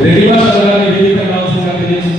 Readymade రంగాన్ని ఏ విధంగా అవసరంగా తెలియజేస్తుంది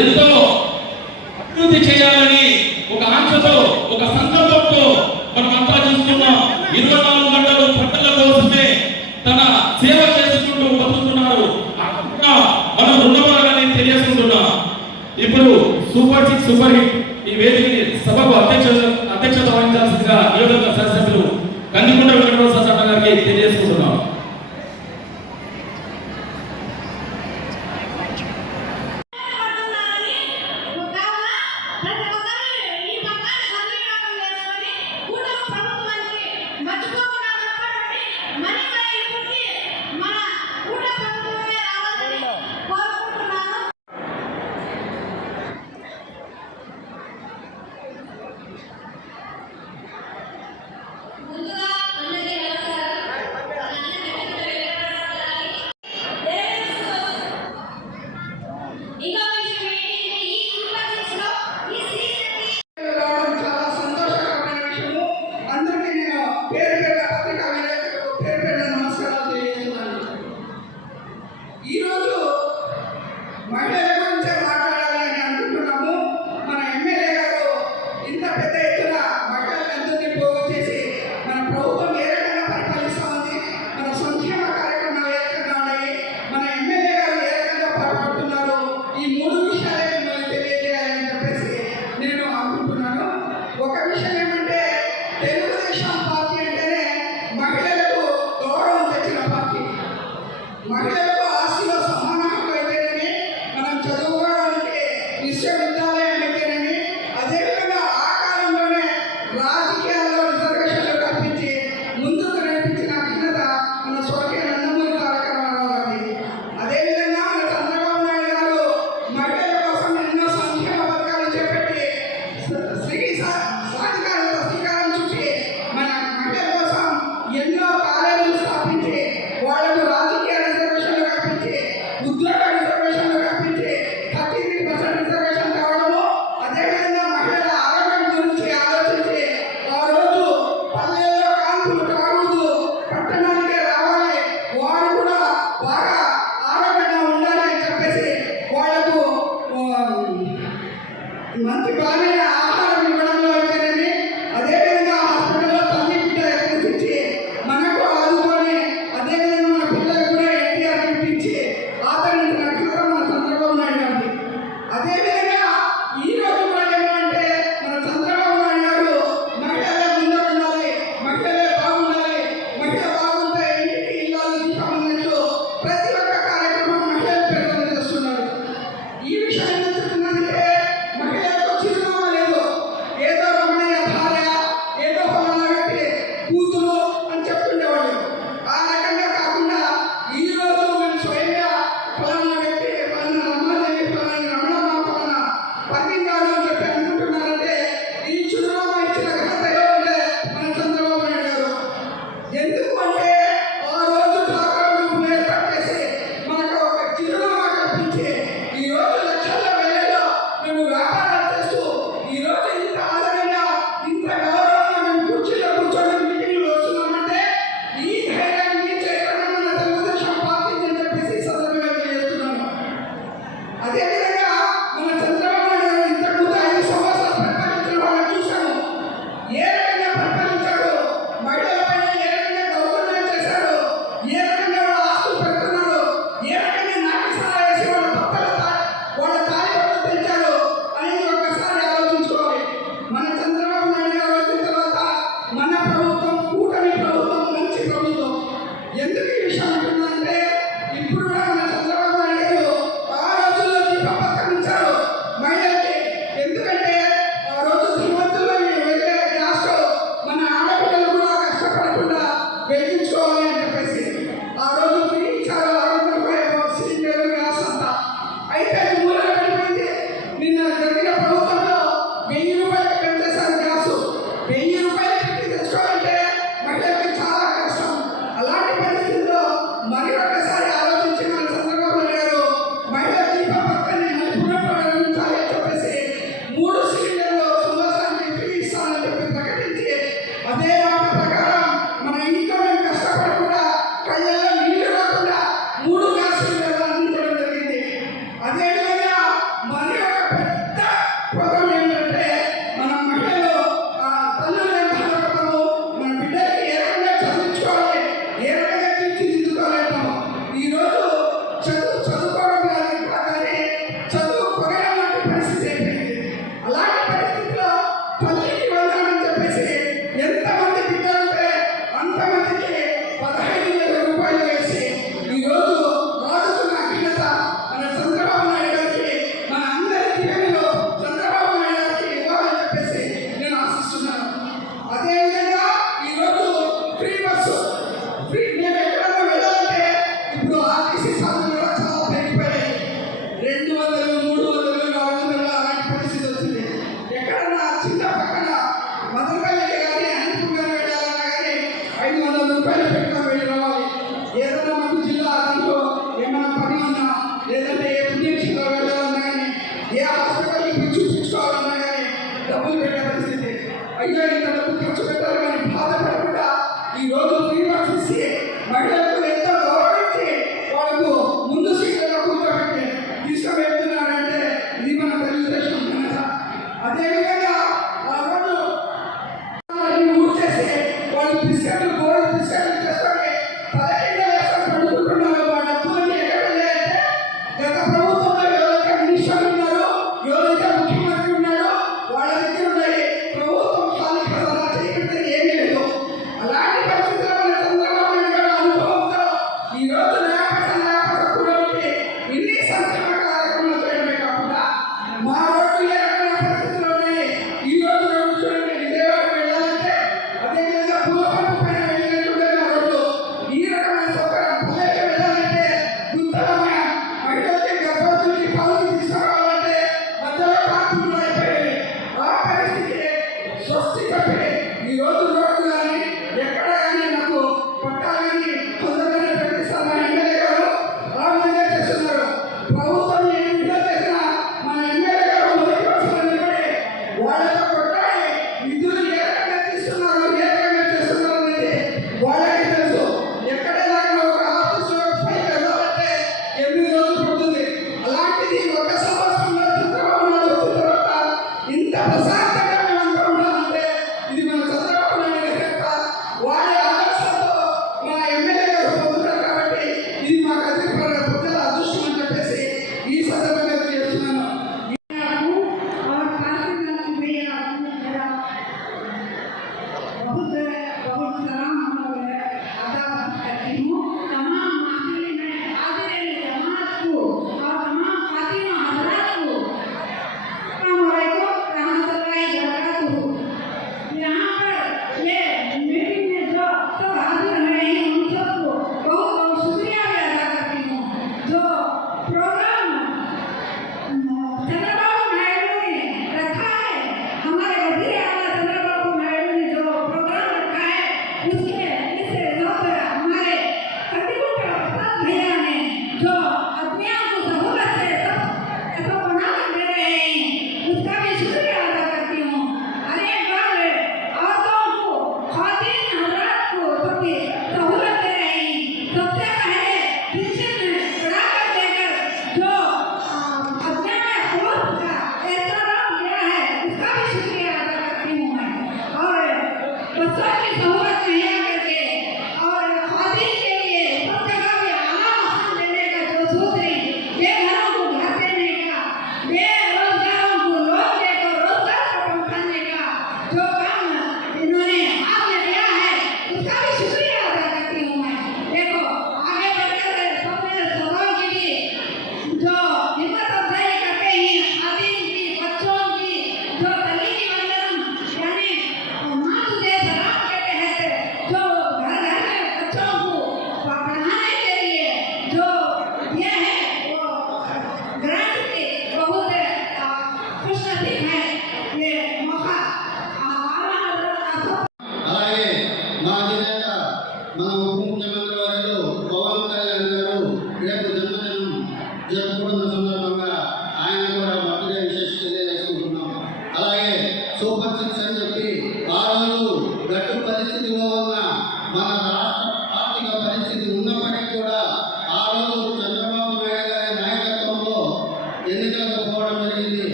ఎంతో అభివృద్ధి చేయాలని ఒక ఆశతో ఒక సంకల్పంతో మనం అంతా చూస్తున్నాం తన సేవ చేసుకుంటూ బతుకుతున్నారు. మనం ఉన్నవారని తెలియజేసుకుంటున్నాం. ఇప్పుడు సూపర్ సిక్స్ సూపర్ హిట్ ఈ వేదిక సభకు అధ్యక్ష అధ్యక్షత వహించాల్సిందిగా నియోజకవర్గ శాసకులు కందికుంట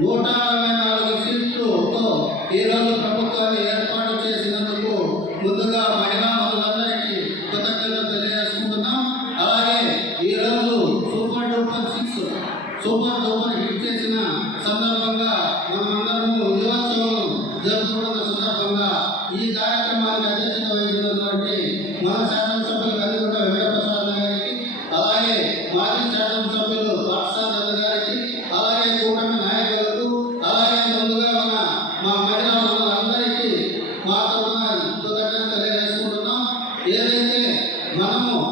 我们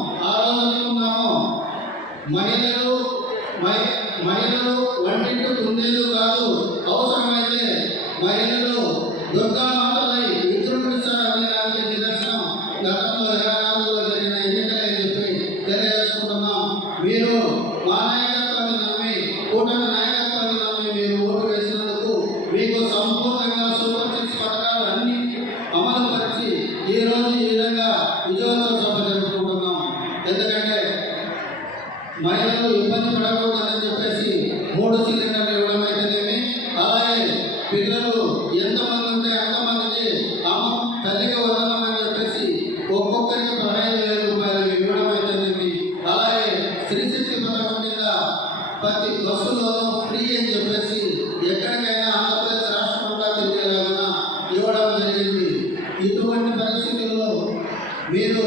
ఆరాధిస్తున్నామో. మహిళలు మహిళలు వంటింటి తుండేలు కాదు. అవసరమైతే మహిళలు దుర్గామాతలై విజృంభించాలి ప్రతి బస్సులో చెప్పేసి ఎక్కడికైనా ఆంధ్రప్రదేశ్ రాష్ట్రంగా తిరిగేలాగా ఇవ్వడం జరిగింది. ఇటువంటి పరిస్థితుల్లో మీరు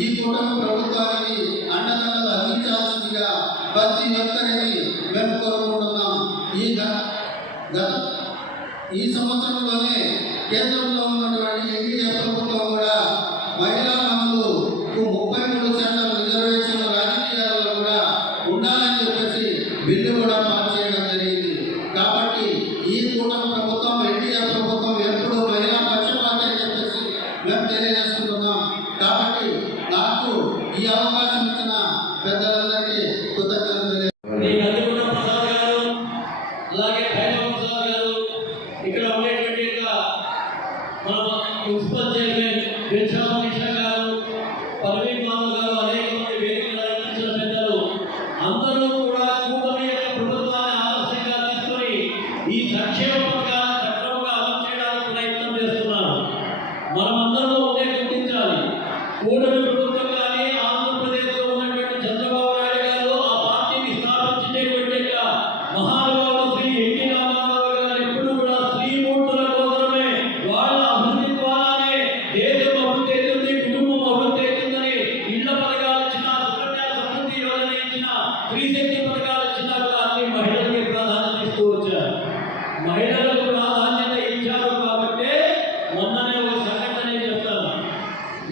ఈ కూటమి ప్రభుత్వానికి అండదండలు అందించాల్సిందిగా ప్రతి ఒక్కరిని మేము కోరుకుంటున్నాం. ఈ గత ఈ సంవత్సరంలోనే కేంద్రంలో ఉన్నటువంటి ఎన్డీఏ ప్రభుత్వం కూడా మహిళా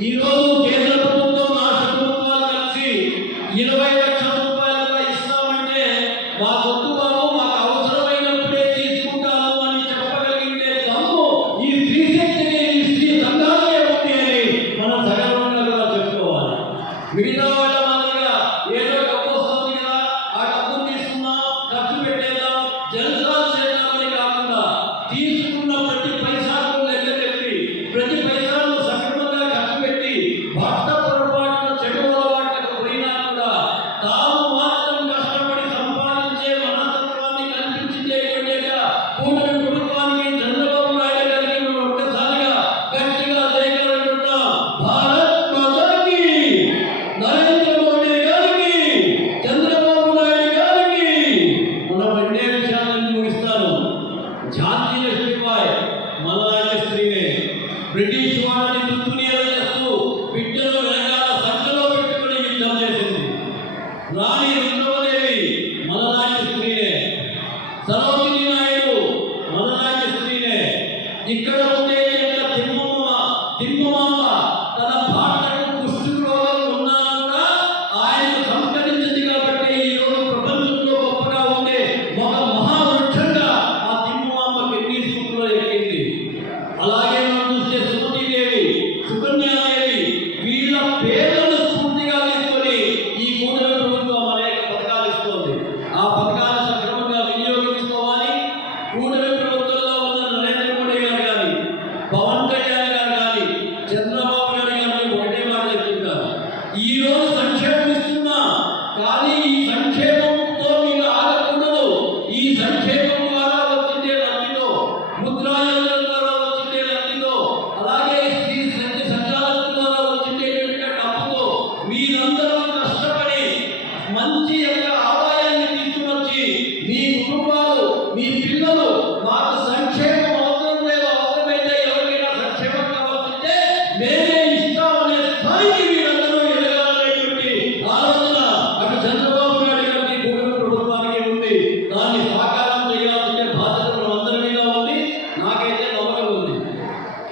ఈరోజు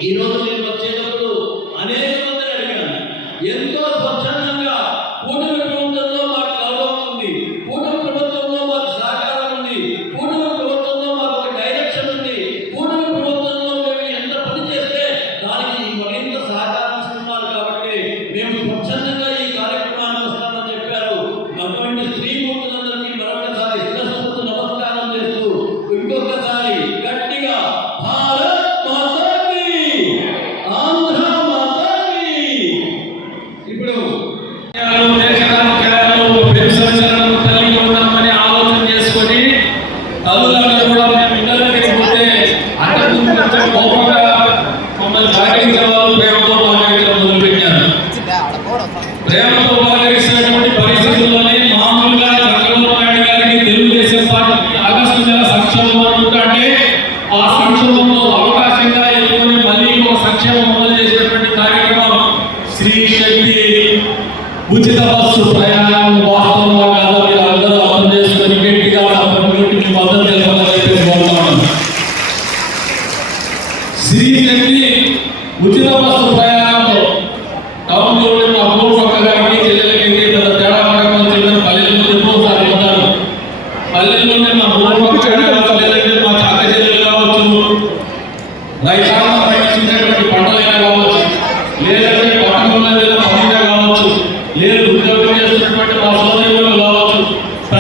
ఈ రోజు ప్రేమతో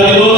Aleluia.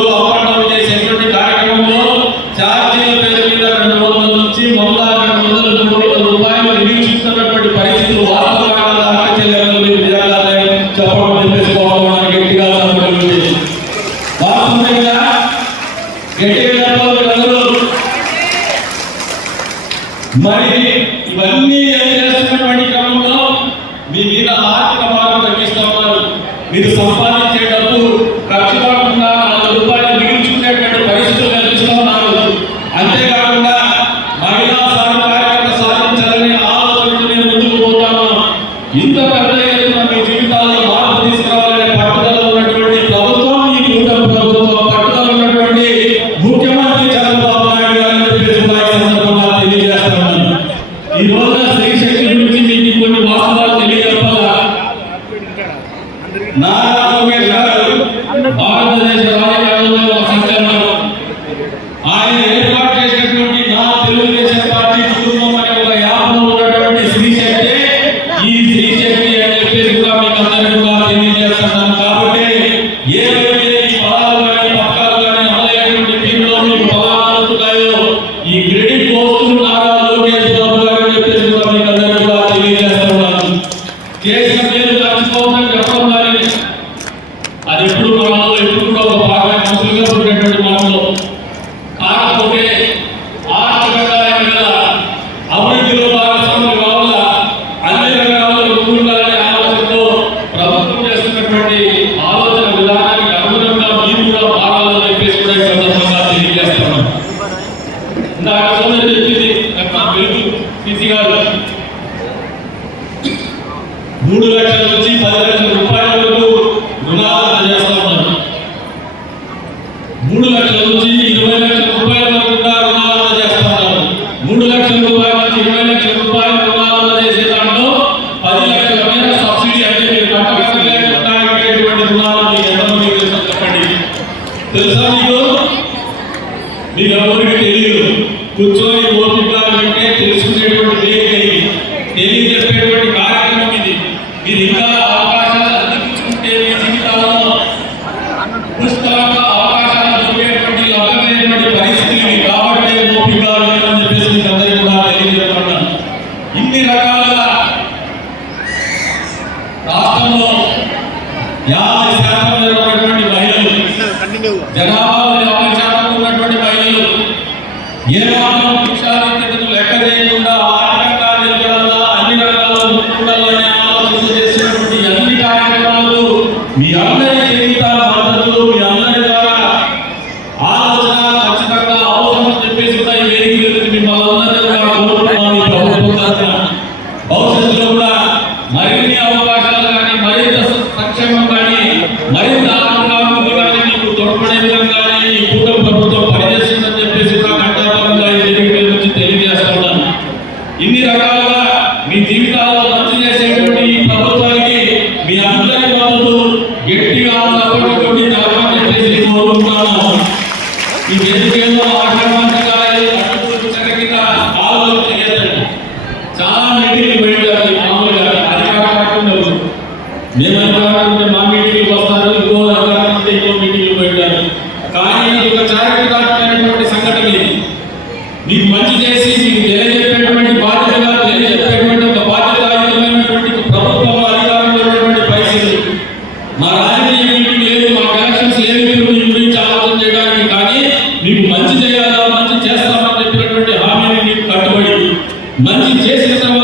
ఈ दुष्कर्म మంచి చేసిన తర్వాత